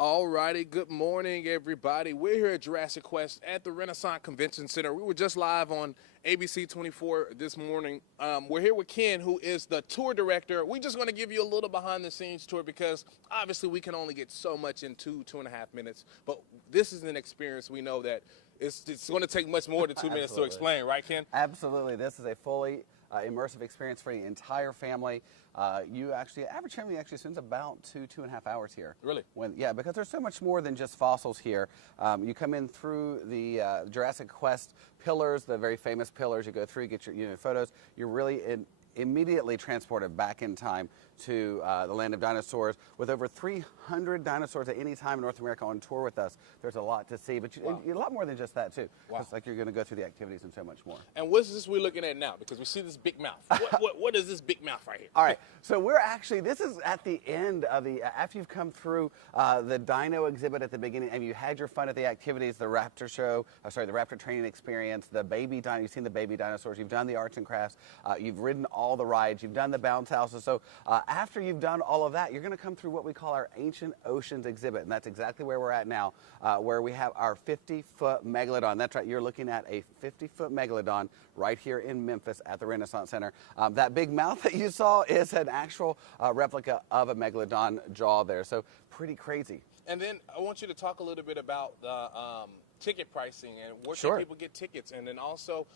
Alrighty, good morning, everybody. We're here at Jurassic Quest at the Renaissance Convention Center. We were just live on ABC 24 this morning. We're here with Ken, who is the tour director. We're just going to give you a little behind-the-scenes tour because obviously we can only get so much in 2.5 minutes. But this is an experience we know that it's going to take much more than 2 minutes to explain, right, Ken? Absolutely. This is a fully immersive experience for the entire family. Average family actually spends about 2.5 hours here. Really? Yeah, because there's so much more than just fossils here. You come in through the Jurassic Quest pillars, the very famous pillars. You go through, get your photos. You're really immediately transported back in time to the land of dinosaurs. With over 300 dinosaurs at any time in North America on tour with us, there's a lot to see, but a lot more than just that too. Wow. It's like you're going to go through the activities and so much more. And what's this we're looking at now? Because we see this big mouth. What is this big mouth right here? All right, so this is at the end of after you've come through the dino exhibit at the beginning and you had your fun at the activities, the raptor show, the raptor training experience, the baby dino, you've seen the baby dinosaurs, you've done the arts and crafts, you've ridden all the rides, you've done the bounce houses. So after you've done all of that, you're going to come through what we call our Ancient Oceans exhibit, and that's exactly where we're at now, where we have our 50-foot megalodon. That's right, you're looking at a 50-foot megalodon right here in Memphis at the Renaissance Center. That big mouth that you saw is an actual replica of a megalodon jaw there, so pretty crazy. And then I want you to talk a little bit about the ticket pricing and where can people get tickets, and then also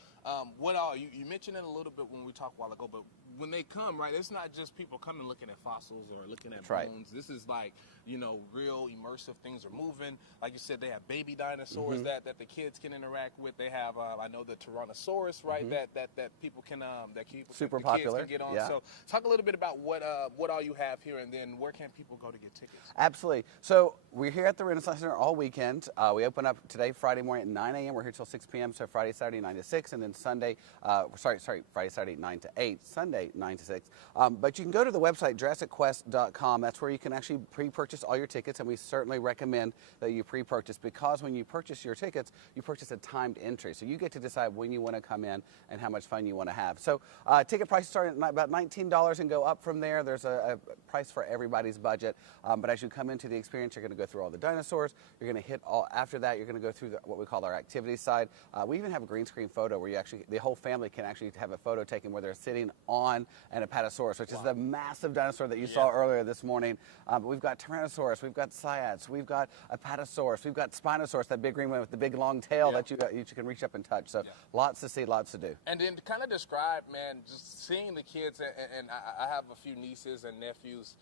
what all you mentioned it a little bit when we talked a while ago, but when they come, right, it's not just people coming looking at fossils or looking at bones. This is like, real immersive things are moving. Like you said, they have baby dinosaurs that the kids can interact with. They have I know the Tyrannosaurus, right, that people can super the popular kids can get on. Yeah. So talk a little bit about what all you have here, and then where can people go to get tickets? Absolutely. So we're here at the Renaissance Center all weekend. We open up today, Friday morning at 9 a.m. We're here till 6 p.m. So Friday, Saturday, 9 to 6, and then Sunday, Friday, Saturday, 9 to 8, Sunday, 9 to 6. But you can go to the website, JurassicQuest.com. That's where you can actually pre-purchase all your tickets, and we certainly recommend that you pre-purchase, because when you purchase your tickets, you purchase a timed entry. So you get to decide when you want to come in and how much fun you want to have. So ticket prices start at about $19 and go up from there. There's a price for everybody's budget. But as you come into the experience, you're going to go through all the dinosaurs. You're going to hit all, after that, you're going to go through what we call our activity side. We even have a green screen photo where the whole family can actually have a photo taken where they're sitting on an apatosaurus, which is the massive dinosaur that you saw earlier this morning. But we've got Tyrannosaurus, we've got Cyats, we've got Apatosaurus, we've got Spinosaurus, that big green one with the big long tail that you can reach up and touch. So lots to see, lots to do. And then to kind of describe, man, just seeing the kids, and I have a few nieces and nephews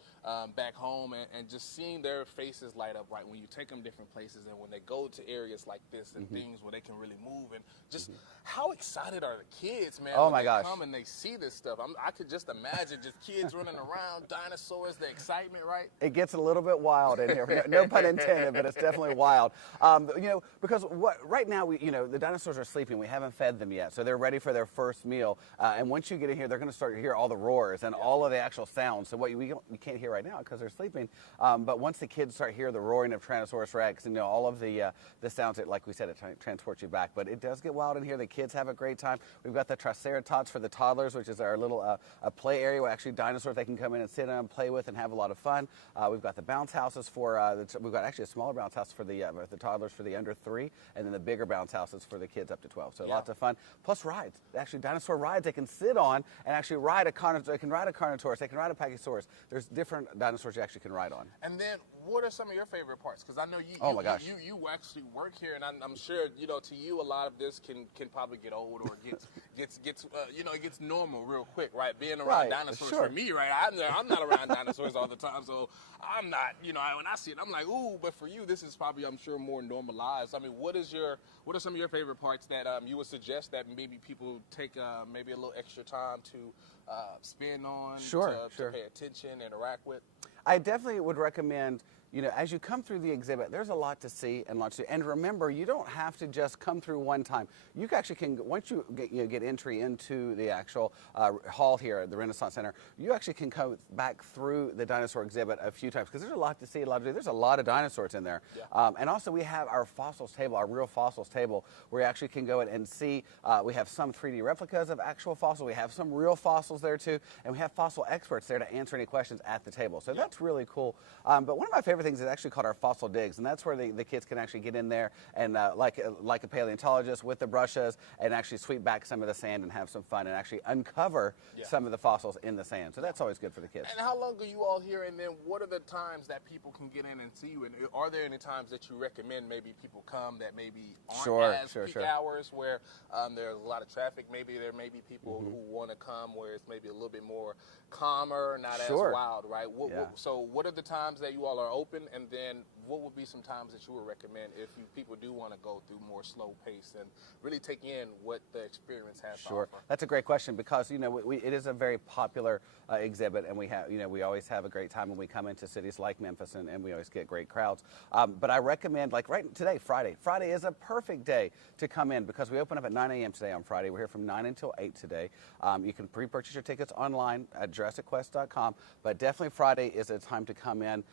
back home, and just seeing their faces light up, right, when you take them different places and when they go to areas like this and things where they can really move, and just how excited are the kids, man, oh when my they gosh. come and they see this stuff. I could just imagine just kids running around, dinosaurs, the excitement, right? It gets a little bit wild in here. No pun intended, but it's definitely wild. Because right now the dinosaurs are sleeping. We haven't fed them yet, so they're ready for their first meal. And once you get in here, they're going to start to hear all the roars and all of the actual sounds. So what you can't hear right now because they're sleeping. But once the kids start hearing the roaring of Tyrannosaurus Rex and all of the sounds, that, like we said, it transports you back. But it does get wild in here. The kids have a great time. We've got the Triceratops for the toddlers, which is our little play area where actually dinosaurs they can come in and sit on and play with and have a lot of fun. We've got the bounce houses for we've got actually a smaller bounce house for the toddlers for the under 3, and then the bigger bounce houses for the kids up to 12. So lots of fun. Plus rides, actually dinosaur rides they can sit on and actually ride a Carnotaurus. They can ride a Carnotaurus. They can ride a Pachysaurus. There's different dinosaurs you actually can ride on. And then what are some of your favorite parts? Because I know you actually work here, and I'm sure to you a lot of this can probably get old or gets it gets normal real quick, right? Being around dinosaurs for me, right? I'm not around dinosaurs all the time, so I'm not, when I see it, I'm like, ooh. But for you, this is probably, I'm sure, more normalized. I mean, what are some of your favorite parts that you would suggest that maybe people take maybe a little extra time to spend on, to pay attention, interact with? I definitely would recommend, as you come through the exhibit, there's a lot to see and lots to do. And remember, you don't have to just come through one time. You actually can, once you get entry into the actual hall here at the Renaissance Center, you actually can come back through the dinosaur exhibit a few times because there's a lot to see, a lot to do. There's a lot of dinosaurs in there. And also we have our fossils table, our real fossils table, where you actually can go in and see. We have some 3D replicas of actual fossils. We have some real fossils there too. And we have fossil experts there to answer any questions at the table. So that's really cool. But one of my favorite favorite things is actually called our fossil digs, and that's where the kids can actually get in there and like a paleontologist with the brushes and actually sweep back some of the sand and have some fun and actually uncover some of the fossils in the sand. So that's always good for the kids. And how long are you all here? And then what are the times that people can get in and see you? And are there any times that you recommend maybe people come that maybe aren't as peak hours where there's a lot of traffic? Maybe there may be people who want to come where it's maybe a little bit more calmer, not as wild, right? So what are the times that you all are open? And then what would be some times that you would recommend if people do want to go through more slow pace and really take in what the experience has to offer? That's a great question because, you know, it is a very popular exhibit, and we have, you know, we always have a great time when we come into cities like Memphis, and we always get great crowds. But I recommend, like right today, Friday is a perfect day to come in because we open up at 9 a.m. today on Friday. We're here from 9 until 8 today. You can pre-purchase your tickets online at JurassicQuest.com, but definitely Friday is a time to come in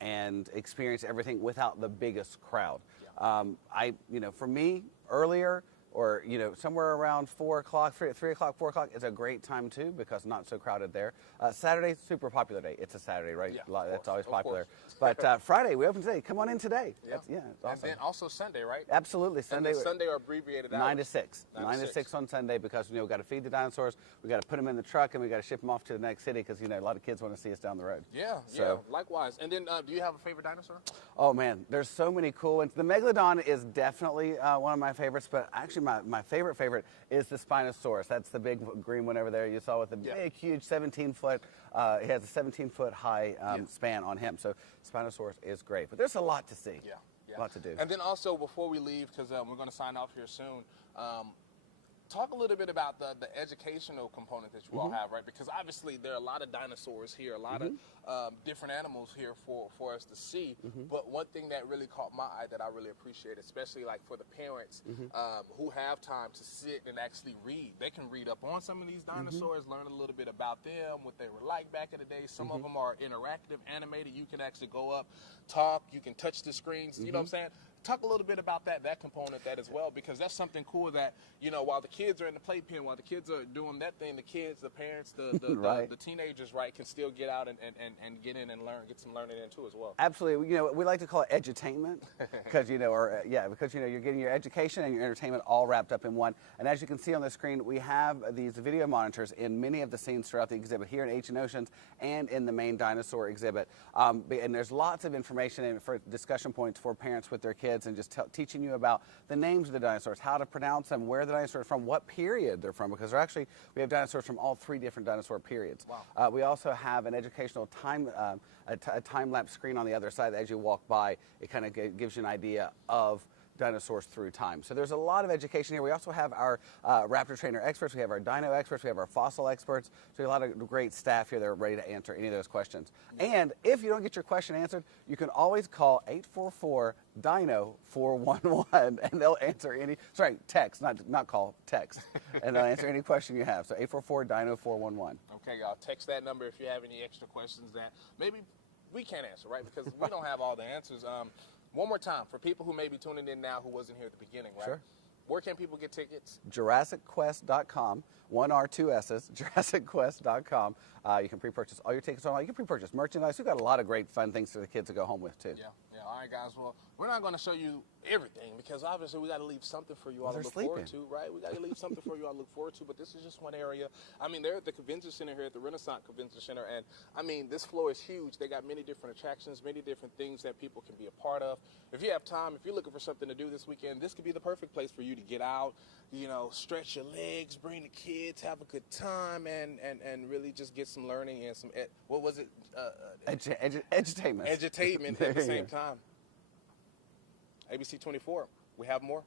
and experience everything without the biggest crowd. You know, for me, earlier, or, you know, somewhere around 4 o'clock, 3 o'clock, 4 o'clock is a great time too because not so crowded there. Saturday, super popular day. It's a Saturday, right? Yeah, that's always popular. But Friday, we open today. Come on in today. Yeah, it's awesome. And then also Sunday, right? Absolutely. Sunday. Sunday are abbreviated hours. 9 to 6. 9 to 6 on Sunday because, you know, we've got to feed the dinosaurs, we've got to put them in the truck, and we've got to ship them off to the next city because, you know, a lot of kids want to see us down the road. Yeah, likewise. And then do you have a favorite dinosaur? Oh, man, there's so many cool ones. The Megalodon is definitely one of my favorites, but actually my favorite is the Spinosaurus. That's the big green one over there you saw with the big, huge 17-foot, he has a 17-foot high span on him. So Spinosaurus is great, but there's a lot to see. A lot to do. And then also, before we leave, because we're going to sign off here soon, talk a little bit about the educational component that you all have, right? Because obviously there are a lot of dinosaurs here, a lot of different animals here for us to see. But one thing that really caught my eye that I really appreciate, especially like for the parents who have time to sit and actually read. They can read up on some of these dinosaurs, learn a little bit about them, what they were like back in the day. Some of them are interactive, animated. You can actually go up, talk, you can touch the screens, you know what I'm saying? Talk a little bit about that component as well, because that's something cool that, you know, while the kids are in the playpen, while the kids are doing that thing, the kids, the parents, the teenagers, right, can still get out and get in and learn, get some learning in too as well. Absolutely. You know, we like to call it edutainment because, you know, because, you know, you're getting your education and your entertainment all wrapped up in one. And as you can see on the screen, we have these video monitors in many of the scenes throughout the exhibit here in Ancient Oceans and in the main dinosaur exhibit. And there's lots of information and for discussion points for parents with their kids and just teaching you about the names of the dinosaurs, how to pronounce them, where the dinosaurs are from, what period they're from, because we have dinosaurs from all 3 different dinosaur periods. Wow. We also have an educational a time-lapse screen on the other side. As you walk by, it kind of gives you an idea of dinosaurs through time. So there's a lot of education here. We also have our raptor trainer experts. We have our dino experts. We have our fossil experts. So we have a lot of great staff here that are ready to answer any of those questions. And if you don't get your question answered, you can always call 844-DINO-411 and they'll answer text, not call, text. And they'll answer any question you have. So 844-DINO-411. Okay, y'all, text that number if you have any extra questions that maybe we can't answer, right? Because we don't have all the answers. One more time, for people who may be tuning in now who wasn't here at the beginning, right? Sure. Where can people get tickets? JurassicQuest.com, 1 R, 2 S's, JurassicQuest.com. You can pre-purchase all your tickets online. You can pre-purchase merchandise. We've got a lot of great fun things for the kids to go home with, too. Yeah. All right, guys. Well, we're not going to show you everything because obviously we got to leave something for you all to look forward to, right? We got to leave something for you all to look forward to, but this is just one area. I mean, they're at the convention center here at the Renaissance Convention Center, and I mean, this floor is huge. They got many different attractions, many different things that people can be a part of. If you have time, if you're looking for something to do this weekend, this could be the perfect place for you to get out, you know, stretch your legs, bring the kids, have a good time, and really just get some learning and some, what was it? Edutainment. Edutainment at the same time. ABC 24, we have more.